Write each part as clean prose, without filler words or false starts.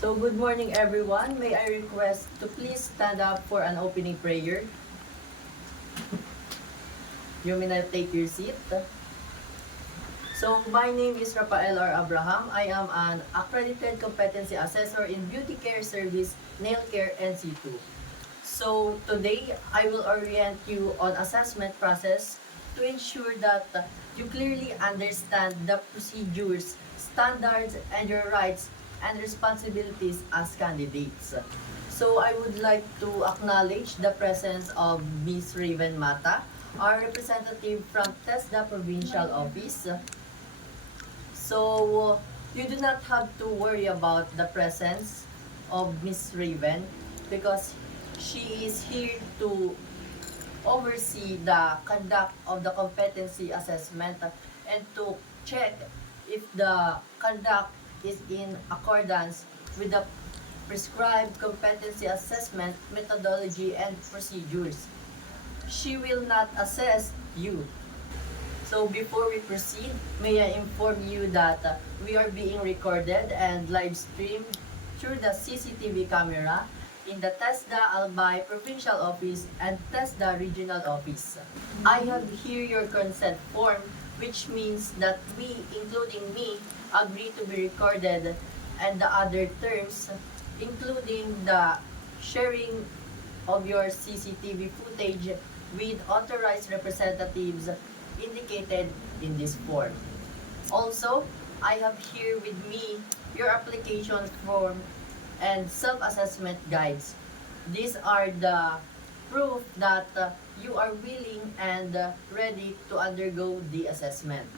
So good morning everyone. May I request to please stand up for an opening prayer. You may now take your seat. So my name is Rafael R. Abraham. I am an accredited competency assessor in beauty care service, nail care, NC2. So today I will orient you on assessment process to ensure that you clearly understand the procedures, standards, and your rights and responsibilities as candidates. So I would like to acknowledge the presence of Ms. Raven Mata, our representative from TESDA Provincial Office. So you do not have to worry about the presence of Ms. Raven because she is here to oversee the conduct of the competency assessment and to check if the conduct is in accordance with the prescribed competency assessment methodology and procedures. She will not assess you. So before we proceed, may I inform you that we are being recorded and live streamed through the CCTV camera in the TESDA Albay Provincial Office and TESDA Regional Office. I have here your consent form, which means that we, including me, agree to be recorded and the other terms, including the sharing of your CCTV footage with authorized representatives indicated in this form. Also, I have here with me your application form and self-assessment guides. These are the proof that you are willing and ready to undergo the assessment.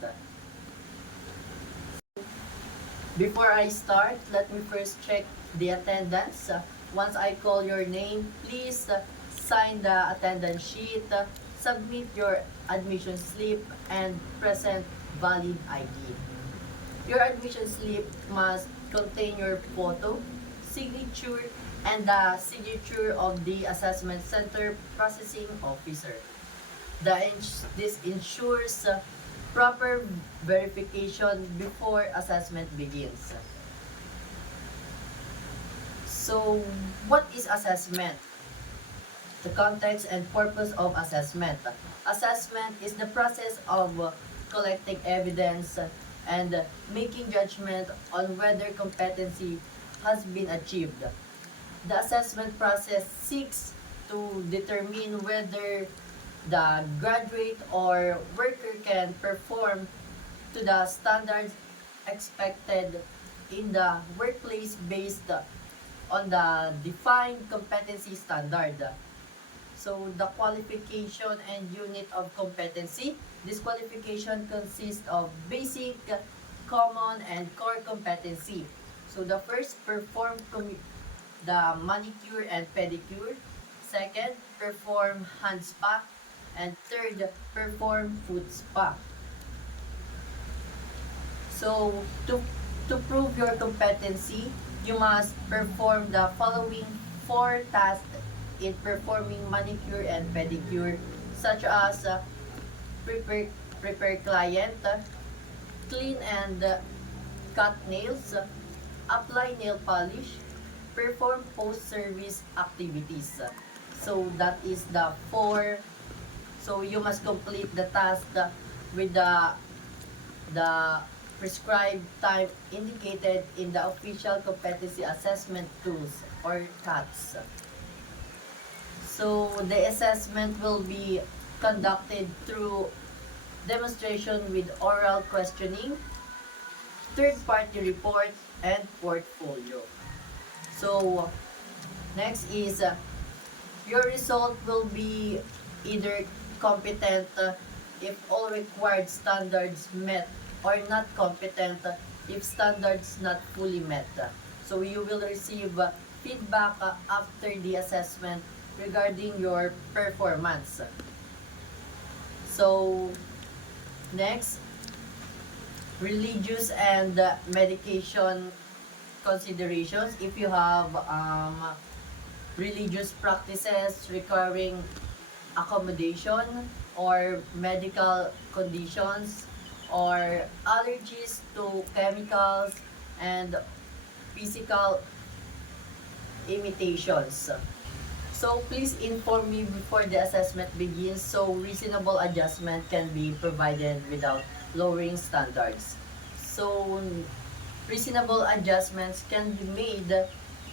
Before I start, let me first check the attendance. Once I call your name, please sign the attendance sheet, submit your admission slip, and present valid ID. Your admission slip must contain your photo, signature, and the signature of the Assessment Center Processing Officer. This ensures proper verification before assessment begins. So, what is assessment? The context and purpose of assessment. Assessment is the process of collecting evidence and making judgment on whether competency has been achieved. The assessment process seeks to determine whether the graduate or worker can perform to the standards expected in the workplace based on the defined competency standard. So the qualification and unit of competency. This qualification consists of basic, common, and core competency. So the first, perform the manicure and pedicure. Second, perform hand spa. And third, perform foot spa. So to prove your competency, you must perform the following 4 tasks in performing manicure and pedicure, such as prepare client, clean and cut nails, apply nail polish, perform post-service activities. So that is the 4. So you must complete the task with the prescribed time indicated in the official competency assessment tools or CATs. So the assessment will be conducted through demonstration with oral questioning, third-party report, and portfolio. So next is your result will be either competent if all required standards met, or not competent if standards not fully met. So you will receive feedback after the assessment regarding your performance. So next, religious and medication considerations. If you have religious practices requiring accommodation or medical conditions or allergies to chemicals and physical imitations. So please inform me before the assessment begins so reasonable adjustment can be provided without lowering standards. So reasonable adjustments can be made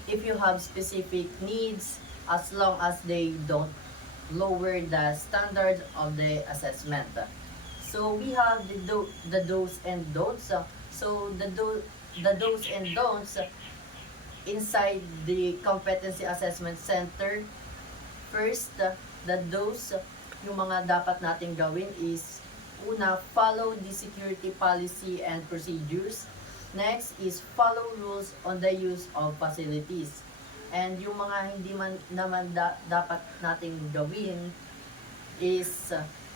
if you have specific needs as long as they don't lower the standard of the assessment. So we have the do's and don'ts. So the do's and don'ts inside the competency assessment center. First, the do's, yung mga dapat nating gawin is una, follow the security policy and procedures. Next is follow rules on the use of facilities. And yung mga hindi man naman dapat nating gawin is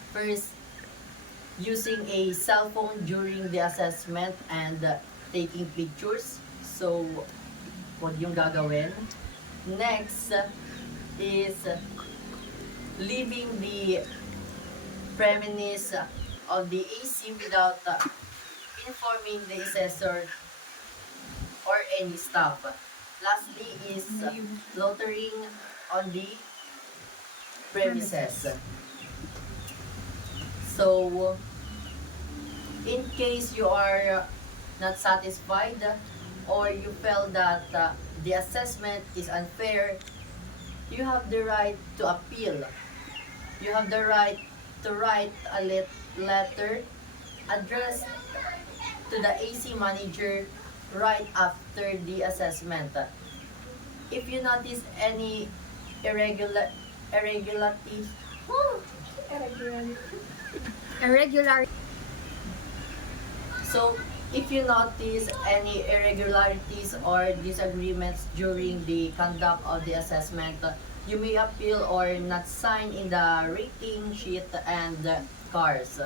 first, using a cell phone during the assessment and taking pictures. So, huwag yung gagawin. Next is leaving the premise of the AC without informing the assessor or any staff. Lastly is loitering on the premises. So, in case you are not satisfied or you felt that the assessment is unfair, you have the right to appeal. You have the right to write a letter addressed to the AC manager right after the assessment. If you notice any irregularities, Irregular. so if you notice any irregularities or disagreements during the conduct of the assessment, you may appeal or not sign in the rating sheet and cars.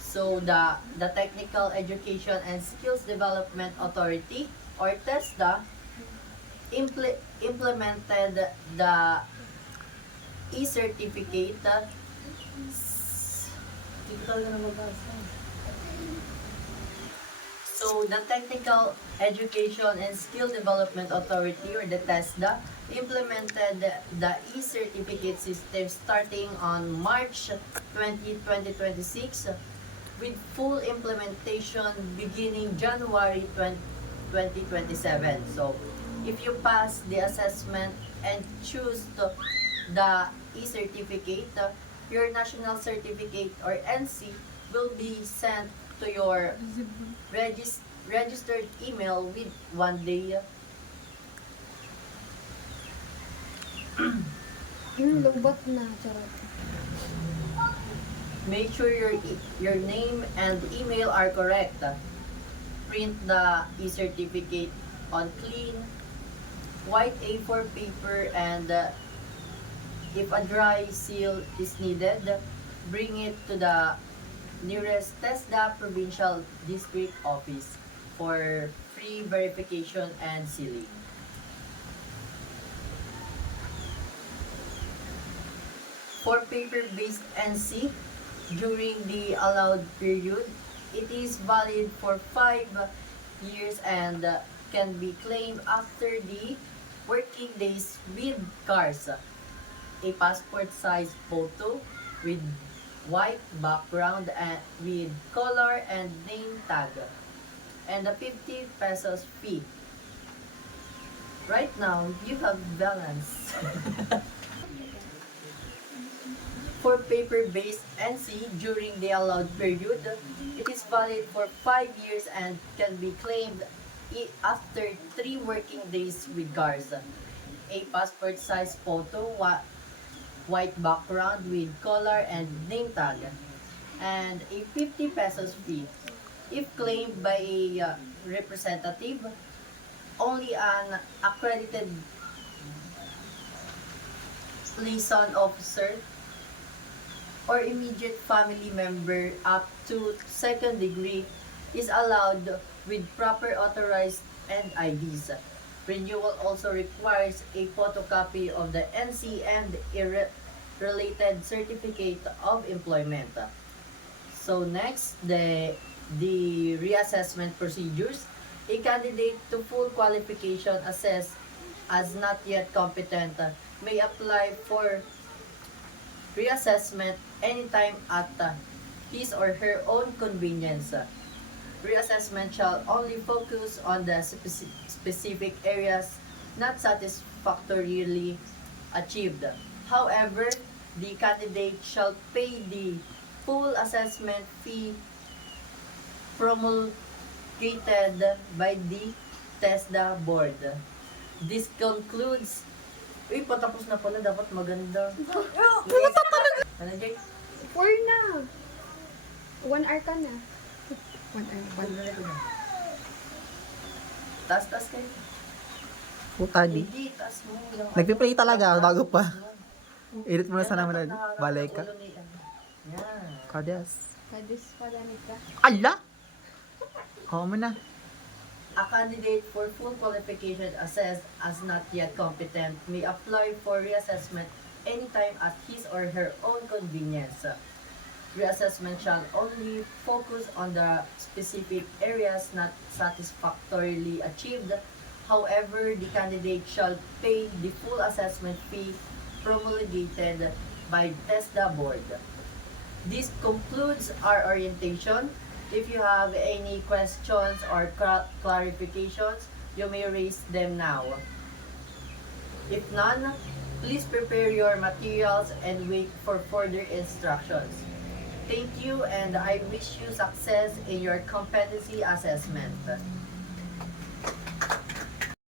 So the Technical Education and Skills Development Authority or TESDA implemented the e-certificate. So the Technical Education and Skill Development Authority or the TESDA implemented the e-certificate system starting on March 20, 2026 with full implementation beginning January 2027. So if you pass the assessment and choose the e-certificate, your national certificate or NC will be sent to your registered email with 1 day. Lubot na. Charot. Make sure your name and email are correct. Print the e-certificate on clean white A4 paper and if a dry seal is needed, bring it to the nearest TESDA Provincial District Office for free verification and sealing. For paper-based NC, during the allowed period, it is valid for 5 years and can be claimed after the working days with cars. A passport size photo with white background and with color and name tag and a 50 pesos fee. Right now, you have balance. For paper-based NC during the allowed period, it is valid for 5 years and can be claimed after 3 working days with cars. A passport size photo, white background with color and name tag, and a 50 pesos fee. If claimed by a representative, only an accredited liaison officer or immediate family member up to 2nd degree is allowed with proper authorized IDs. Renewal also requires a photocopy of the NC and a related certificate of employment. So next, the reassessment procedures. A candidate to full qualification assessed as not yet competent may apply for reassessment anytime at his or her own convenience. Reassessment shall only focus on the specific areas not satisfactorily achieved. However, the candidate shall pay the full assessment fee promulgated by the TESDA board. This concludes. Uy, patapos na pala. Dapat maganda. Ano, Jay? 4 na. 1 hour ka na. 1 hour. Taas kayo. Puta di. Hindi, taas mo. Nagpi-play talaga bago pa. Edit mo na sana Yan, naman. Balay ka. ulo ni- Yan. Kadyas. Kadis pala nito. Ala! Oo mo na. A candidate for full qualification assessed as not yet competent may apply for reassessment anytime at his or her own convenience. Reassessment shall only focus on the specific areas not satisfactorily achieved. However, the candidate shall pay the full assessment fee promulgated by TESDA board. This concludes our orientation. If you have any questions or clarifications, you may raise them now. If none, please prepare your materials and wait for further instructions. Thank you, and I wish you success in your competency assessment.